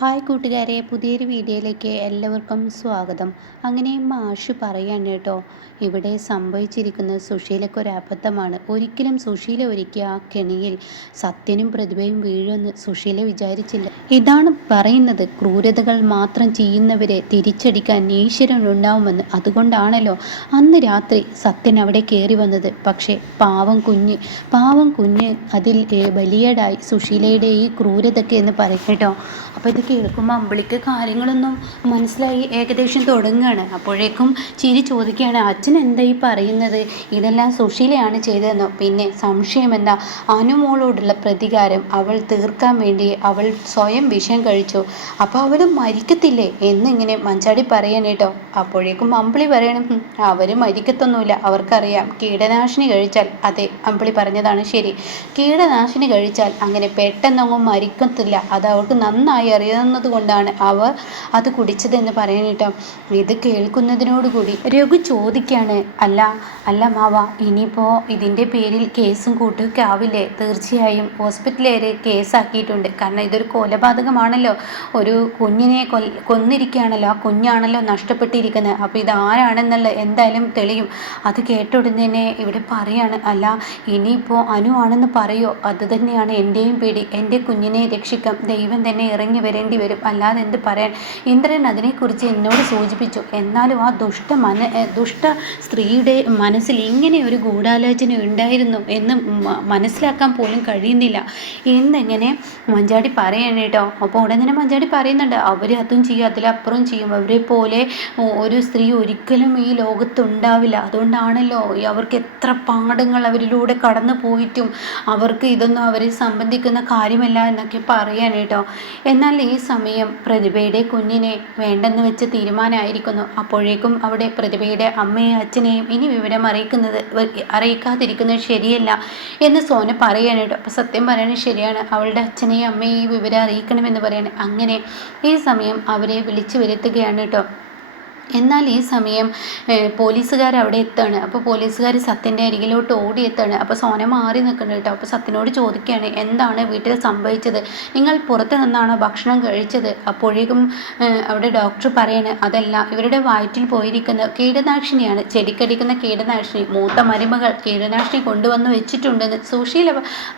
Hi കൂട്ടുകാരെ, പുതിയൊരു വീഡിയോയിലേക്ക് എല്ലാവർക്കും സ്വാഗതം. അങ്ങനെ മാഷ് പറയാണ് കേട്ടോ, ഇവിടെ സംഭവിച്ചിരിക്കുന്നത് സുശീലയ്ക്ക് ഒരു അബദ്ധമാണ്. ഒരിക്കലും സുശീല ഒരുക്കിയ ആ കെണിയിൽ സത്യനും പ്രതിഭയും വീഴുമെന്ന് സുശീല വിചാരിച്ചില്ല. ഇതാണ് പറയുന്നത്, ക്രൂരതകൾ മാത്രം ചെയ്യുന്നവരെ തിരിച്ചടിക്കാൻ ഈശ്വരൻ ഉണ്ടാവുമെന്ന്. അതുകൊണ്ടാണല്ലോ അന്ന് രാത്രി സത്യൻ അവിടെ കയറി വന്നത്. പക്ഷേ പാവം കുഞ്ഞ് അതിൽ ബലിയേടായി സുശീലയുടെ ഈ ക്രൂരതയ്ക്ക് എന്ന് പറയും കേട്ടോ. അപ്പോൾ ഇത് കേൾക്കുമ്പോൾ അമ്പിളിക്ക് കാര്യങ്ങളൊന്നും മനസ്സിലായി ഏകദേശം തുടങ്ങുകയാണ്. അപ്പോഴേക്കും ചിരി ചോദിക്കുകയാണ്, അച്ഛൻ എന്താ ഈ പറയുന്നത്? ഇതെല്ലാം സുശീലയാണ് ചെയ്തതെന്നോ? പിന്നെ സംശയം എന്താ? അനുമോളോടുള്ള പ്രതികാരം അവൾ തീർക്കാൻ വേണ്ടി അവൾ സ്വയം വിഷം കഴിച്ചു. അപ്പോൾ അവൾ മരിക്കത്തില്ലേ എന്നിങ്ങനെ മഞ്ചാടി പറയാൻ കേട്ടോ. അപ്പോഴേക്കും അമ്പിളി പറയണം, അവർ മരിക്കത്തൊന്നുമില്ല, അവർക്കറിയാം കീടനാശിനി കഴിച്ചാൽ. അതെ, അമ്പിളി പറഞ്ഞതാണ് ശരി. കീടനാശിനി കഴിച്ചാൽ അങ്ങനെ പെട്ടെന്നൊന്നും മരിക്കത്തില്ല. അത് അവൾക്ക് നന്നായി അറിയാവുന്നത് കൊണ്ടാണ് അവർ അത് കുടിച്ചതെന്ന് പറയാനിട്ടോ. ഇത് കേൾക്കുന്നതിനോടുകൂടി രഘു ചോദിക്കാണ്, അല്ല മാവ, ഇനിയിപ്പോൾ ഇതിൻ്റെ പേരിൽ കേസും കൂട്ടുമൊക്കെ ആവില്ലേ? തീർച്ചയായും ഹോസ്പിറ്റലേറെ കേസാക്കിയിട്ടുണ്ട്. കാരണം ഇതൊരു കൊലപാതകമാണല്ലോ, ഒരു കുഞ്ഞിനെ കൊന്നിരിക്കുകയാണല്ലോ, ആ കുഞ്ഞാണല്ലോ നഷ്ടപ്പെട്ടിരിക്കുന്നത്. അപ്പോൾ ഇതാരാണെന്നുള്ള എന്തായാലും തെളിയും. അത് കേട്ട ഉടനെ തന്നെ ഇവിടെ പറയാണ്, അല്ല ഇനിയിപ്പോൾ അനു ആണെന്ന് പറയോ? അത് തന്നെയാണ് എൻ്റെയും പേടി. എൻ്റെ കുഞ്ഞിനെ രക്ഷിക്കാം ദൈവം തന്നെ ഇറങ്ങി വരേണ്ടി വരും, അല്ലാതെ എന്ത് പറയാൻ. ഇന്ദ്രൻ അതിനെക്കുറിച്ച് എന്നോട് സൂചിപ്പിച്ചു. എന്നാലും ആ ദുഷ്ട സ്ത്രീയുടെ മനസ്സിൽ ഇങ്ങനെ ഒരു ഗൂഢാലോചന ഉണ്ടായിരുന്നു എന്ന് മനസ്സിലാക്കാൻ പോലും കഴിയുന്നില്ല എന്നിങ്ങനെ മഞ്ചാടി പറയാണ് കേട്ടോ. അപ്പോൾ ഉടനെ മഞ്ചാടി പറയുന്നുണ്ട്, അവർ അതും ചെയ്യും അതിലപ്പുറം ചെയ്യും. അവരെ പോലെ ഒരു സ്ത്രീ ഒരിക്കലും ഈ ലോകത്തുണ്ടാവില്ല. അതുകൊണ്ടാണല്ലോ അവർക്ക് എത്ര പാഠങ്ങൾ അവരിലൂടെ കടന്നു പോയിട്ടും അവർക്ക് ഇതൊന്നും അവരെ സംബന്ധിക്കുന്ന കാര്യമല്ല എന്നൊക്കെ പറയാൻ കേട്ടോ. എന്നാൽ ഈ സമയം പ്രതിഭയുടെ കുഞ്ഞിനെ വേണ്ടെന്ന് വെച്ച് തീരുമാനമായിരിക്കുന്നു. അപ്പോഴേക്കും അവിടെ പ്രതിഭയുടെ അമ്മയും അച്ഛനെയും ഇനി വിവരം അറിയിക്കാതിരിക്കുന്നത് ശരിയല്ല എന്ന് സോന പറയാനായിട്ട്. അപ്പോൾ സത്യം പറയുന്നത് ശരിയാണ്, അവളുടെ അച്ഛനെയും അമ്മയെയും ഈ വിവരം അറിയിക്കണമെന്ന് പറയാണ്. അങ്ങനെ ഈ സമയം അവരെ വിളിച്ചു വരുത്തുകയാണ് കേട്ടോ. എന്നാൽ ഈ സമയം പോലീസുകാർ അവിടെ എത്താണ്. അപ്പോൾ പോലീസുകാർ സത്യൻ്റെ അരികിലോട്ട് ഓടിയെത്താണ്. അപ്പോൾ സോന മാറി നിൽക്കുന്നുണ്ട് കേട്ടോ. അപ്പോൾ സത്യനോട് ചോദിക്കുകയാണ്, എന്താണ് വീട്ടിൽ സംഭവിച്ചത്? നിങ്ങൾ പുറത്ത് നിന്നാണോ ഭക്ഷണം കഴിച്ചത്? അപ്പോഴേക്കും അവിടെ ഡോക്ടർ പറയാണ്, അതല്ല, ഇവരുടെ വയറ്റിൽ പോയിരിക്കുന്ന കീടനാശിനിയാണ്, ചെടിക്കടിക്കുന്ന കീടനാശിനി. മൂത്ത മരുമകൾ കീടനാശിനി കൊണ്ടുവന്ന് വെച്ചിട്ടുണ്ടെന്ന് സുശീല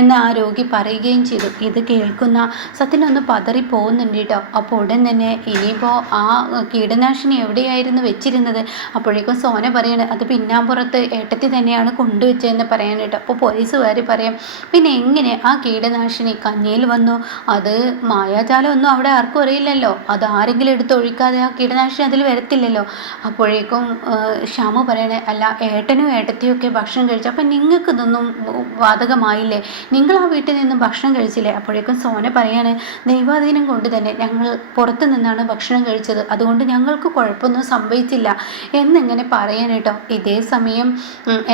എന്ന ആ രോഗി പറയുകയും ചെയ്തു. ഇത് കേൾക്കുന്ന സത്യനൊന്ന് പതറി പോകുന്നുണ്ട് കേട്ടോ. അപ്പോൾ ഉടൻ തന്നെ ഇനിയിപ്പോൾ ആ കീടനാശിനി എവിടെയാണ് വെച്ചിരുന്നത്? അപ്പോഴേക്കും സോന പറയാണ്, അത് പിന്നാമ്പുറത്ത് ഏട്ടത്തി തന്നെയാണ് കൊണ്ടുവച്ചതെന്ന് പറയാൻ കേട്ടോ. അപ്പോൾ പോലീസുകാർ പറയാം, പിന്നെ എങ്ങനെ ആ കീടനാശിനി കഞ്ഞിയിൽ വന്നു? അത് മായാജാലം ഒന്നും അവിടെ ആർക്കും അറിയില്ലല്ലോ, അത് ആരെങ്കിലും എടുത്ത് ഒഴിക്കാതെ ആ കീടനാശിനി അതിൽ വരത്തില്ലല്ലോ. അപ്പോഴേക്കും ശ്യാമു പറയണേ, അല്ല ഏട്ടനും ഏട്ടത്തിയും ഒക്കെ ഭക്ഷണം കഴിച്ചു, അപ്പം നിങ്ങൾക്ക് ഇതൊന്നും ബാധകമായില്ലേ? നിങ്ങൾ ആ വീട്ടിൽ നിന്നും ഭക്ഷണം കഴിച്ചില്ലേ? അപ്പോഴേക്കും സോന പറയാണ്, ദൈവാധീനം കൊണ്ട് തന്നെ ഞങ്ങൾ പുറത്തു നിന്നാണ് ഭക്ഷണം കഴിച്ചത്, അതുകൊണ്ട് ഞങ്ങൾക്ക് കുഴപ്പമൊന്നും സംഭവിച്ചില്ല എന്നിങ്ങനെ പറയാൻ കേട്ടോ. ഇതേ സമയം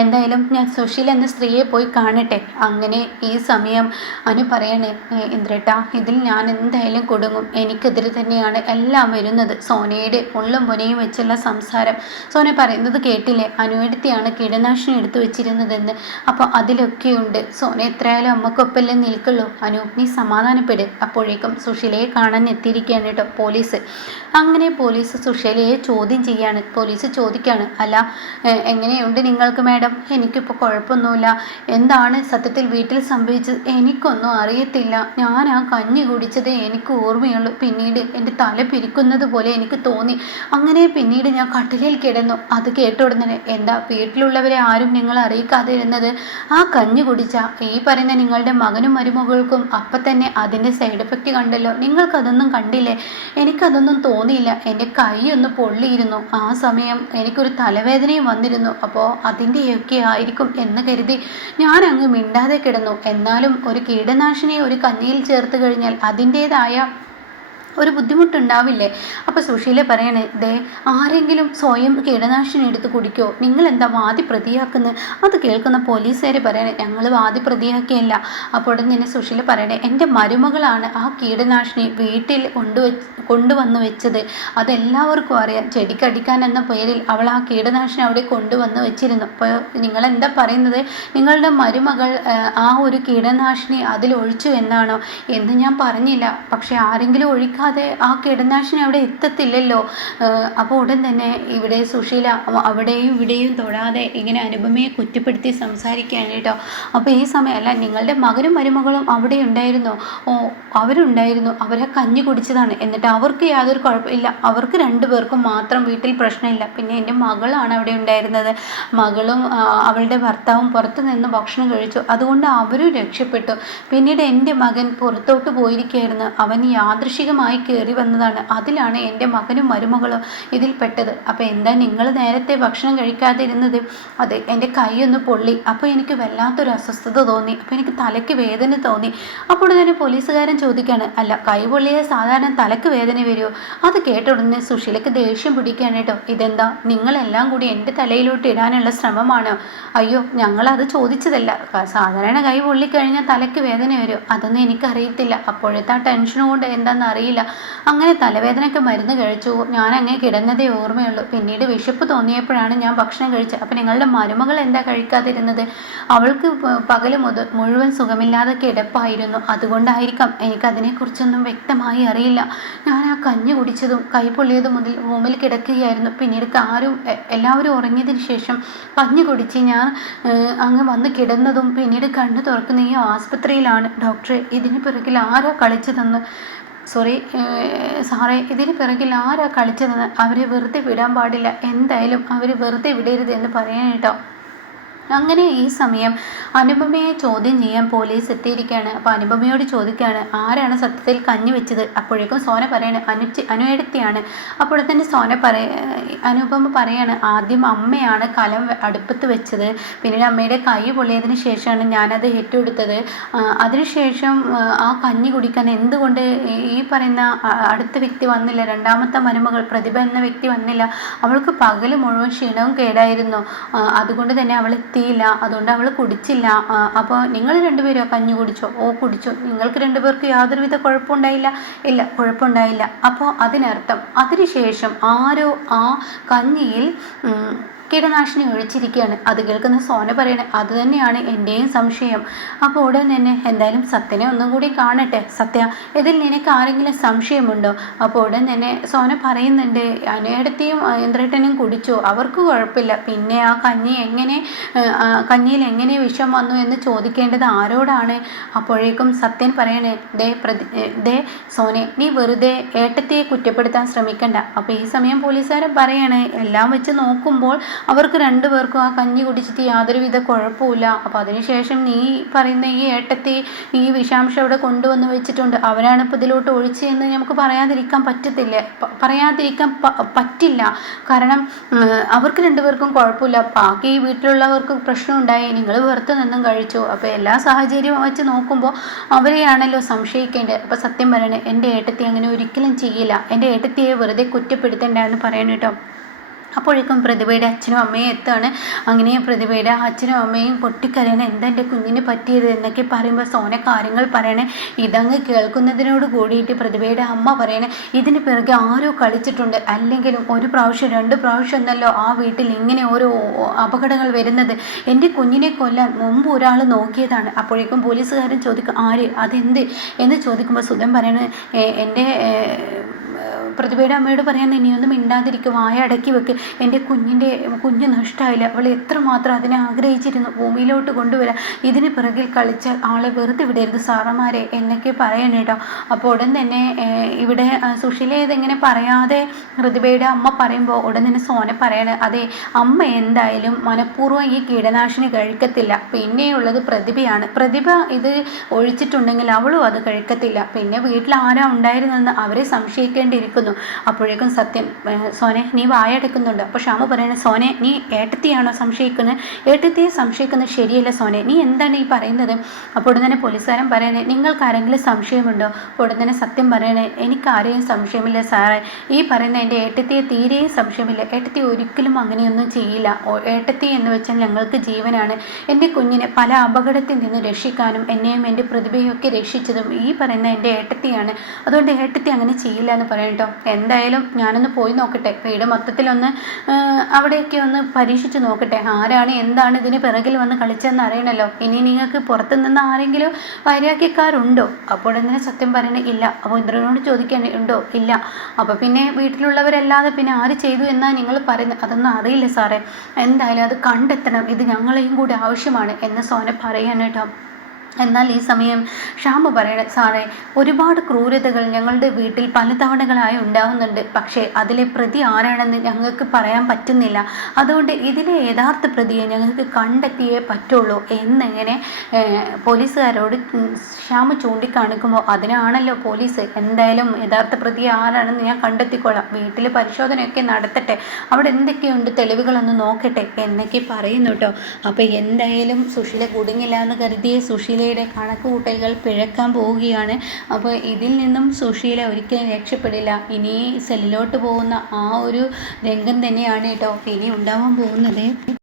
എന്തായാലും ഞാൻ സുശീല എന്ന സ്ത്രീയെ പോയി കാണട്ടെ. അങ്ങനെ ഈ സമയം അനു പറയാണ്, ഇന്ദ്രേട്ടാ, ഇതിൽ ഞാൻ എന്തായാലും കൊടുങ്ങും, എനിക്കെതിരെ തന്നെയാണ് എല്ലാം വരുന്നത്. സോനയുടെ ഉള്ളും പൊനയും വെച്ചുള്ള സംസാരം. സോന പറയുന്നത് കേട്ടില്ലേ, അനുവെടുത്തിയാണ് കീടനാശിനി എടുത്തു വെച്ചിരുന്നതെന്ന്. അപ്പോൾ അതിലൊക്കെയുണ്ട്. സോന എത്രയായാലും അമ്മക്കൊപ്പല്ലേ നിൽക്കുള്ളൂ. അനു, നീ സമാധാനപ്പെട്. അപ്പോഴേക്കും സുശീലയെ കാണാൻ എത്തിയിരിക്കുകയാണ് കേട്ടോ പോലീസ്. അങ്ങനെ പോലീസ് സുശീലയെ ചോദ്യം ചെയ്യാണ്. പോലീസ് ചോദിക്കുകയാണ്, അല്ല എങ്ങനെയുണ്ട് നിങ്ങൾക്ക് മാഡം? എനിക്കിപ്പോൾ കുഴപ്പമൊന്നുമില്ല. എന്താണ് സത്യത്തിൽ വീട്ടിൽ സംഭവിച്ചത്? എനിക്കൊന്നും അറിയത്തില്ല. ഞാൻ ആ കഞ്ഞി കുടിച്ചതേ എനിക്ക് ഓർമ്മയുള്ളൂ. പിന്നീട് എൻ്റെ തല പിരിക്കുന്നത് പോലെ എനിക്ക് തോന്നി. അങ്ങനെ പിന്നീട് ഞാൻ കട്ടിലിൽ കിടന്നു. അത് കേട്ട ഉടനെ, എന്താ വീട്ടിലുള്ളവരെ ആരും നിങ്ങളെ അറിയിക്കാതെ ഇരുന്നത്? ആ കഞ്ഞി കുടിച്ച ഈ പറയുന്ന നിങ്ങളുടെ മകനും മരുമകൾക്കും അപ്പം തന്നെ അതിൻ്റെ സൈഡ് എഫക്റ്റ് കണ്ടല്ലോ. നിങ്ങൾക്കതൊന്നും കണ്ടില്ലേ? എനിക്കതൊന്നും തോന്നിയില്ല. എൻ്റെ കൈ ഒന്ന് പൊള്ളിയിരുന്നു. ആ സമയം എനിക്കൊരു തലവേദനയും വന്നിരുന്നു. അപ്പോൾ അതിൻ്റെയൊക്കെ ആയിരിക്കും എന്ന് കരുതി ഞാൻ അങ്ങ് മിണ്ടാതെ കിടന്നു. എന്നാലും ഒരു കീടനാശിനി ഒരു കഞ്ഞിയിൽ ചേർത്ത് കഴിഞ്ഞാൽ അതിൻ്റേതായ ഒരു ബുദ്ധിമുട്ടുണ്ടാവില്ലേ? അപ്പോൾ സുശീല പറയണേ, ദേ ആരെങ്കിലും സ്വയം കീടനാശിനി എടുത്ത് കുടിക്കോ? നിങ്ങൾ എന്താ വാദി പ്രതിയാക്കുന്നത്? അത് കേൾക്കുന്ന പോലീസുകാർ പറയണേ, ഞങ്ങൾ വാദി പ്രതിയാക്കിയല്ല. അപ്പോൾ തന്നെ സുശീല പറയണേ, എൻ്റെ മരുമകളാണ് ആ കീടനാശിനി വീട്ടിൽ കൊണ്ടുവന്ന് വെച്ചത്. അതെല്ലാവർക്കും അറിയാം. ചെടിക്കടിക്കാൻ എന്ന പേരിൽ അവൾ ആ കീടനാശിനി അവിടെ കൊണ്ടുവന്ന് വെച്ചിരുന്നു. അപ്പോൾ നിങ്ങളെന്താ പറയുന്നത്? നിങ്ങളുടെ മരുമകൾ ആ ഒരു കീടനാശിനി അതിൽ ഒഴിച്ചു എന്നാണോ? എന്ന് ഞാൻ പറഞ്ഞില്ല. പക്ഷെ ആരെങ്കിലും ഒഴിക്കാൻ കഴിക്കാതെ ആ കീടനാശിനി അവിടെ എത്തത്തില്ലല്ലോ. അപ്പോൾ ഉടൻ തന്നെ ഇവിടെ സുശീല അവിടെയും ഇവിടെയും തൊടാതെ ഇങ്ങനെ അനുപമയെ കുറ്റപ്പെടുത്തി സംസാരിക്കുകയാണ് കേട്ടോ. അപ്പോൾ ഈ സമയം അല്ല, നിങ്ങളുടെ മകനും മരുമകളും അവിടെ ഉണ്ടായിരുന്നോ? ഓ, അവരുണ്ടായിരുന്നു, അവരെ കഞ്ഞി കുടിച്ചതാണ്, എന്നിട്ട് അവർക്ക് യാതൊരു കുഴപ്പമില്ല, അവർക്ക് രണ്ടുപേർക്കും മാത്രം വീട്ടിൽ പ്രശ്നമില്ല. പിന്നെ എൻ്റെ മകളാണ് അവിടെ ഉണ്ടായിരുന്നത്, മകളും അവളുടെ ഭർത്താവും പുറത്തു നിന്ന് ഭക്ഷണം കഴിച്ചു, അതുകൊണ്ട് അവരും രക്ഷപ്പെട്ടു. പിന്നീട് എൻ്റെ മകൻ പുറത്തോട്ട് പോയിരിക്കുകയായിരുന്നു, അവൻ യാദൃശികമായി കയറി വന്നതാണ്, അതിലാണ് എൻ്റെ മകനും മരുമകളും ഇതിൽ പെട്ടത്. അപ്പോൾ എന്താ നിങ്ങൾ നേരത്തെ ഭക്ഷണം കഴിക്കാതിരുന്നത്? അത് എൻ്റെ കൈയൊന്ന് പൊള്ളി, അപ്പോൾ എനിക്ക് വല്ലാത്തൊരു അസ്വസ്ഥത തോന്നി, അപ്പോൾ എനിക്ക് തലയ്ക്ക് വേദന തോന്നി. അപ്പോൾ തന്നെ പോലീസുകാരൻ ചോദിക്കുകയാണ്, അല്ല കൈ പൊള്ളിയ സാധാരണ തലയ്ക്ക് വേദന വരുമോ? അത് കേട്ട ഉടനെ സുശീലയ്ക്ക് ദേഷ്യം പിടിക്കുകയാണ് കേട്ടോ. ഇതെന്താ നിങ്ങളെല്ലാം കൂടി എൻ്റെ തലയിലോട്ട് ഇടാനുള്ള ശ്രമമാണോ? അയ്യോ, ഞങ്ങളത് ചോദിച്ചതല്ല, സാധാരണ കൈ പൊള്ളിക്കഴിഞ്ഞാൽ തലയ്ക്ക് വേദന വരും, അതൊന്നും എനിക്കറിയത്തില്ല, അപ്പോഴത്തെ ആ ടെൻഷൻ കൊണ്ട് എന്താണെന്ന് അറിയില്ല, അങ്ങനെ തലവേദനയ്ക്ക് മരുന്ന് കഴിച്ചു, ഞാൻ അങ്ങനെ കിടന്നതേ ഓർമ്മയുള്ളൂ, പിന്നീട് വിശപ്പ് തോന്നിയപ്പോഴാണ് ഞാൻ ഭക്ഷണം കഴിച്ചത്. അപ്പം നിങ്ങളുടെ മരുമകൾ എന്താ കഴിക്കാതിരുന്നത്? അവൾക്ക് പകൽ മുഴുവൻ സുഖമില്ലാതെ കിടപ്പായിരുന്നു, അതുകൊണ്ടായിരിക്കാം, എനിക്കതിനെക്കുറിച്ചൊന്നും വ്യക്തമായി അറിയില്ല. ഞാൻ ആ കഞ്ഞി കുടിച്ചതും കൈ പൊള്ളിയത് മുതൽ റൂമിൽ കിടക്കുകയായിരുന്നു, പിന്നീട് എല്ലാവരും ഉറങ്ങിയതിന് ശേഷം കഞ്ഞി കുടിച്ച് ഞാൻ അങ്ങ് വന്ന് കിടന്നതും പിന്നീട് കണ്ണ് തുറക്കുന്ന ഈ ആസ്പത്രിയിലാണ്. ഡോക്ടറെ, ഇതിന് പിറകിൽ ആരാ കളിച്ചതെന്ന് സാറേ, ഇതിന് പിറകിൽ ആരാ കളിച്ചതെന്ന് അവരെ വെറുതെ വിടാൻ പാടില്ല, എന്തായാലും അവർ വെറുതെ വിടരുത് എന്ന് പറയാൻ കേട്ടോ. അങ്ങനെ ഈ സമയം അനുപമയെ ചോദ്യം ചെയ്യാൻ പോലീസ് എത്തിയിരിക്കുകയാണ്. അപ്പോൾ അനുപമയോട് ചോദിക്കുകയാണ്, ആരാണ് സത്യത്തിൽ കഞ്ഞി വെച്ചത്? അപ്പോഴേക്കും സോന പറയാണ്, അനുയെടുത്തിയാണ്. അപ്പോൾ തന്നെ അനുപമ പറയാണ്, ആദ്യം അമ്മയാണ് കലം അടുപ്പത്ത് വെച്ചത്, പിന്നീട് അമ്മയുടെ കൈ പൊള്ളിയതിന് ശേഷമാണ് ഞാനത് ഏറ്റെടുത്തത്, അതിനുശേഷം ആ കഞ്ഞി കുടിക്കാൻ എന്തുകൊണ്ട് ഈ പറയുന്ന അടുത്ത വ്യക്തി വന്നില്ല, രണ്ടാമത്തെ മരുമകൾ പ്രതിഭ എന്ന വ്യക്തി വന്നില്ല, അവൾക്ക് പകൽ മുഴുവൻ ക്ഷീണവും കേടായിരുന്നു, അതുകൊണ്ട് തന്നെ അവൾ എത്തിയില്ല, അതുകൊണ്ട് അവൾ കുടിച്ചില്ല. അപ്പോൾ നിങ്ങൾ രണ്ടുപേരോ കഞ്ഞി കുടിച്ചോ? ഓ, കുടിച്ചു. നിങ്ങൾക്ക് രണ്ടുപേർക്ക് യാതൊരുവിധ കുഴപ്പമുണ്ടായില്ല? ഇല്ല, കുഴപ്പമുണ്ടായില്ല. അപ്പോൾ അതിനർത്ഥം അതിനുശേഷം ആരോ ആ കഞ്ഞിയിൽ കീടനാശിനി ഒഴിച്ചിരിക്കുകയാണ്. അത് കേൾക്കുന്ന സോന പറയണേ, അത് തന്നെയാണ് എൻ്റെയും സംശയം. അപ്പോൾ ഉടൻ തന്നെ എന്തായാലും സത്യനെ ഒന്നും കൂടി കാണട്ടെ. സത്യ, ഇതിൽ നിനക്ക് ആരെങ്കിലും സംശയമുണ്ടോ? അപ്പോൾ ഉടൻ തന്നെ സോന പറയുന്നുണ്ട്, അനുയേടത്തെയും ഇന്ദ്രേട്ടനും കുടിച്ചു, അവർക്ക് കുഴപ്പമില്ല, പിന്നെ ആ കഞ്ഞിയിൽ എങ്ങനെ വിഷം വന്നു എന്ന് ചോദിക്കേണ്ടത് ആരോടാണ്? അപ്പോഴേക്കും സത്യൻ പറയണേ, ദേ സോനെ, നീ വെറുതെ ഏട്ടത്തിയെ കുറ്റപ്പെടുത്താൻ ശ്രമിക്കണ്ട. അപ്പോൾ ഈ സമയം പോലീസുകാരൻ പറയാണ്, എല്ലാം വെച്ച് നോക്കുമ്പോൾ അവർക്ക് രണ്ടുപേർക്കും ആ കഞ്ഞി കുടിച്ചിട്ട് യാതൊരുവിധ കുഴപ്പമില്ല. അപ്പോൾ അതിനുശേഷം നീ പറയുന്ന ഈ ഏട്ടത്തി ഈ വിഷാംശം അവിടെ കൊണ്ടുവന്ന് വെച്ചിട്ടുണ്ട്, അവരാണ് ഇപ്പോൾ ഇതിലോട്ട് ഒഴിച്ചതെന്ന് നമുക്ക് പറയാതിരിക്കാൻ പറ്റില്ല. കാരണം അവർക്ക് രണ്ടുപേർക്കും കുഴപ്പമില്ല, ബാക്കി വീട്ടിലുള്ളവർക്ക് പ്രശ്നമുണ്ടായി, നിങ്ങൾ പുറത്ത് നിന്നും കഴിച്ചു. അപ്പോൾ എല്ലാ സാഹചര്യവും വെച്ച് നോക്കുമ്പോൾ അവരെയാണല്ലോ സംശയിക്കേണ്ടത്. അപ്പോൾ സത്യം പറയണേ, എൻ്റെ ഏട്ടത്തി അങ്ങനെ ഒരിക്കലും ചെയ്യില്ല, എൻ്റെ ഏട്ടത്തിയെ വെറുതെ കുറ്റപ്പെടുത്തേണ്ടെന്ന് പറയണം കേട്ടോ. അപ്പോഴേക്കും പ്രതിഭയുടെ അച്ഛനും അമ്മയും എത്താണ്. അങ്ങനെ പ്രതിഭയുടെ അച്ഛനും അമ്മയും പൊട്ടിക്കരയണേ, എന്താ എൻ്റെ കുഞ്ഞിന് പറ്റിയത് എന്നൊക്കെ പറയുമ്പോൾ സോന കാര്യങ്ങൾ പറയണേ. ഇതങ്ങ് കേൾക്കുന്നതിനോട് കൂടിയിട്ട് പ്രതിഭയുടെ അമ്മ പറയണേ, ഇതിന് പിറകെ ആരോ കളിച്ചിട്ടുണ്ട്, അല്ലെങ്കിലും ഒരു പ്രാവശ്യം 2 പ്രാവശ്യം എന്നല്ലോ ആ വീട്ടിൽ ഇങ്ങനെ ഓരോ അപകടങ്ങൾ വരുന്നത്, എൻ്റെ കുഞ്ഞിനെ കൊല്ലാൻ മുമ്പ് ഒരാൾ നോക്കിയതാണ്. അപ്പോഴേക്കും പോലീസുകാരൻ ചോദിക്കും, ആര്, അതെന്ത് എന്ന് ചോദിക്കുമ്പോൾ സുധൻ പറയണേ, എൻ്റെ പ്രതിഭയുടെ അമ്മയോട് പറയാൻ, ഇനിയൊന്നും മിണ്ടാതിരിക്കും, വായ അടക്കി വെക്ക്, എൻ്റെ കുഞ്ഞ് നഷ്ടമായില്ല, അവൾ എത്രമാത്രം അതിനെ ആഗ്രഹിച്ചിരുന്നു, ഭൂമിയിലോട്ട് കൊണ്ടുവരാം, ഇതിന് പിറകിൽ കളിച്ച ആളെ വെറുതെ വിടരുത് സാറന്മാരെ എന്നൊക്കെ പറയണം കേട്ടോ. അപ്പോൾ ഉടൻ തന്നെ ഇവിടെ സുശീല ഇതെങ്ങനെ പറയാതെ പ്രതിഭയുടെ അമ്മ പറയുമ്പോൾ ഉടൻ തന്നെ സോന പറയണേ, അതെ അമ്മ എന്തായാലും മനഃപൂർവ്വം ഈ കീടനാശിനി കഴിക്കത്തില്ല, പിന്നെയുള്ളത് പ്രതിഭയാണ്, പ്രതിഭ ഇത് ഒഴിച്ചിട്ടുണ്ടെങ്കിൽ അവളും അത് കഴിക്കത്തില്ല, പിന്നെ വീട്ടിൽ ആരാ ഉണ്ടായിരുന്നെന്ന് അവരെ സംശയിക്കേണ്ടിയിരിക്കുന്നു. അപ്പോഴേക്കും സത്യം, സോനെ നീ വായടക്കുന്നുണ്ട്. അപ്പോൾ ഷാമു പറയണേ, സോനെ നീ ഏട്ടത്തിയാണോ സംശയിക്കുന്നത്? ഏട്ടത്തിയെ സംശയിക്കുന്നത് ശരിയല്ല സോനെ, നീ എന്താണ് ഈ പറയുന്നത്? അപ്പോൾ ഉടൻ തന്നെ പോലീസുകാരൻ പറയണേ, നിങ്ങൾക്ക് ആരെങ്കിലും സംശയമുണ്ടോ? ഉടൻ തന്നെ സത്യം പറയണേ, എനിക്കാരെയും സംശയമില്ല സാറേ, ഈ പറയുന്ന എൻ്റെ ഏട്ടത്തിയെ തീരെയും സംശയമില്ല, ഏട്ടത്തി ഒരിക്കലും അങ്ങനെയൊന്നും ചെയ്യില്ല, ഏട്ടത്തി എന്ന് വെച്ചാൽ ഞങ്ങൾക്ക് ജീവനാണ്, എൻ്റെ കുഞ്ഞിനെ പല അപകടത്തിൽ നിന്ന് രക്ഷിക്കാനും എന്നെയും എൻ്റെ പ്രതിഭയൊക്കെ രക്ഷിച്ചതും ഈ പറയുന്ന എൻ്റെ ഏട്ടത്തിയാണ്, അതുകൊണ്ട് ഏട്ടത്തി അങ്ങനെ ചെയ്യില്ല എന്ന് പറയട്ടോ. എന്തായാലും ഞാനൊന്ന് പോയി നോക്കട്ടെ, വീട് മൊത്തത്തിലൊന്ന് അവിടെയൊക്കെ ഒന്ന് പരീക്ഷിച്ച് നോക്കട്ടെ, ആരാണ് എന്താണ് ഇതിന് പിറകിൽ വന്ന് കളിച്ചതെന്ന് അറിയണമല്ലോ. ഇനി നിങ്ങൾക്ക് പുറത്തു നിന്ന് ആരെങ്കിലും വൈരാഗ്യക്കാരുണ്ടോ? അപ്പോഴെങ്ങനെ സത്യം പറയണേ ഇല്ല. അപ്പോൾ ഇന്ദ്രനോട് ചോദിക്കാൻ ഉണ്ടോ? ഇല്ല. അപ്പോൾ പിന്നെ വീട്ടിലുള്ളവരല്ലാതെ പിന്നെ ആര് ചെയ്തു എന്നാണ് നിങ്ങൾ പറയുന്നത്? അതൊന്നും അറിയില്ല സാറേ, എന്തായാലും അത് കണ്ടെത്തണം, ഇത് ഞങ്ങളെയും കൂടി ആവശ്യമാണ് എന്ന് സോന പറയാനായിട്ടോ. എന്നാൽ ഈ സമയം ഷാമ്പു പറയണ സാറേ, ഒരുപാട് ക്രൂരതകൾ ഞങ്ങളുടെ വീട്ടിൽ പലതവണകളായി ഉണ്ടാകുന്നുണ്ട്, പക്ഷേ അതിലെ പ്രതി ആരാണെന്ന് ഞങ്ങൾക്ക് പറയാൻ പറ്റുന്നില്ല. അതുകൊണ്ട് ഇതിലെ യഥാർത്ഥ പ്രതിയെ ഞങ്ങൾക്ക് കണ്ടെത്തിയേ പറ്റുള്ളൂ എന്നിങ്ങനെ പോലീസുകാരോട് ഷ്യാമ് ചൂണ്ടിക്കാണിക്കുമ്പോൾ, അതിനാണല്ലോ പോലീസ്, എന്തായാലും യഥാർത്ഥ പ്രതി ആരാണെന്ന് ഞാൻ കണ്ടെത്തിക്കോളാം, വീട്ടിൽ പരിശോധനയൊക്കെ നടത്തട്ടെ, അവിടെ എന്തൊക്കെയുണ്ട് തെളിവുകളൊന്ന് നോക്കട്ടെ എന്നൊക്കെ പറയുന്നു കേട്ടോ. അപ്പോൾ എന്തായാലും സുശീല കുടുങ്ങില്ല എന്ന് കരുതിയ സുശീലയുടെ കണക്ക് കൂട്ടലുകൾ പിഴക്കാൻ പോവുകയാണ്. അപ്പോൾ ഇതിൽ നിന്നും സുശീല ഒരിക്കലും രക്ഷപ്പെടില്ല. ഇനി സെല്ലിലോട്ട് പോകുന്ന ആ ഒരു രംഗം തന്നെയാണ് കേട്ടോ ഇനി ഉണ്ടാവാൻ പോകുന്നത്.